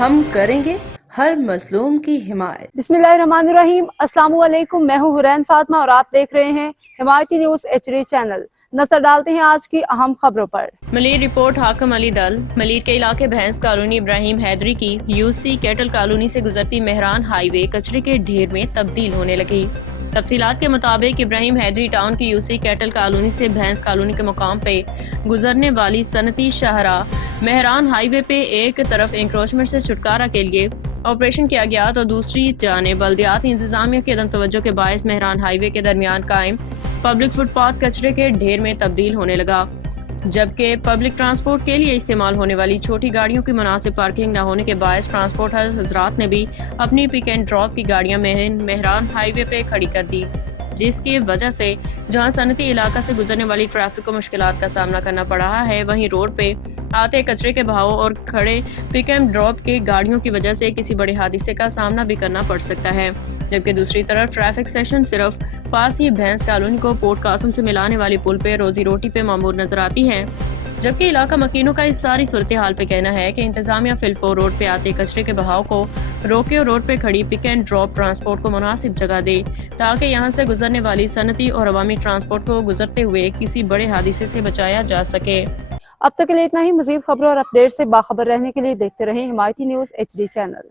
ہم کریں گے ہر مظلوم کی حمایت۔ بسم اللہ الرحمن الرحیم۔ السلام علیکم، میں ہوں حرین فاطمہ اور آپ دیکھ رہے ہیں حمایتی نیوز HD چینل۔ نظر ڈالتے ہیں آج کی اہم خبروں پر۔ ملیر رپورٹ حاکم علی دل۔ ملیر کے علاقے بھینس کالونی ابراہیم حیدری کی UC کیٹل کالونی سے گزرتی مہران ہائی وے کچرے کے ڈھیر میں تبدیل ہونے لگی۔ تفصیلات کے مطابق ابراہیم حیدری ٹاؤن کی UC کیٹل کالونی سے بھینس کالونی کے مقام پہ گزرنے والی صنعتی شاہراہ مہران ہائی وے پہ ایک طرف انکروچمنٹ سے چھٹکارا کے لیے آپریشن کیا گیا تو دوسری جانب بلدیاتی انتظامیہ کی عدم توجہ کے باعث مہران ہائی وے کے درمیان قائم پبلک فٹ پاتھ کچرے کے ڈھیر میں تبدیل ہونے لگا، جبکہ پبلک ٹرانسپورٹ کے لیے استعمال ہونے والی چھوٹی گاڑیوں کی مناسب پارکنگ نہ ہونے کے باعث ٹرانسپورٹ حضرات نے بھی اپنی پک اینڈ ڈراپ کی گاڑیاں مہران ہائی وے پہ کھڑی کر دی، جس کی وجہ سے جہاں صنعتی علاقہ سے گزرنے والی ٹریفک کو مشکلات کا سامنا کرنا پڑ رہا ہے، وہیں روڈ پہ آتے کچرے کے بہاؤ اور کھڑے پک اینڈ ڈراپ کے گاڑیوں کی وجہ سے کسی بڑے حادثے کا سامنا بھی کرنا پڑ سکتا ہے، جبکہ دوسری طرف ٹریفک سیشن صرف پاس ہی بھینس کالونی کو پورٹ قاسم سے ملانے والی پل پہ روزی روٹی پہ معمور نظر آتی ہے، جبکہ علاقہ مکینوں کا اس ساری صورتحال پہ کہنا ہے کہ انتظامیہ فلفور روڈ پہ آتے کچرے کے بہاؤ کو روکے اور روڈ پہ کھڑی پک اینڈ ڈراپ ٹرانسپورٹ کو مناسب جگہ دے تاکہ یہاں سے گزرنے والی صنعتی اور عوامی ٹرانسپورٹ کو گزرتے ہوئے کسی بڑے حادثے سے بچایا جا سکے۔ اب تک کے لیے اتنا ہی۔ مزید خبروں اور اپڈیٹ سے باخبر رہنے کے لیے دیکھتے رہیں حمایتی نیوز HD چینل۔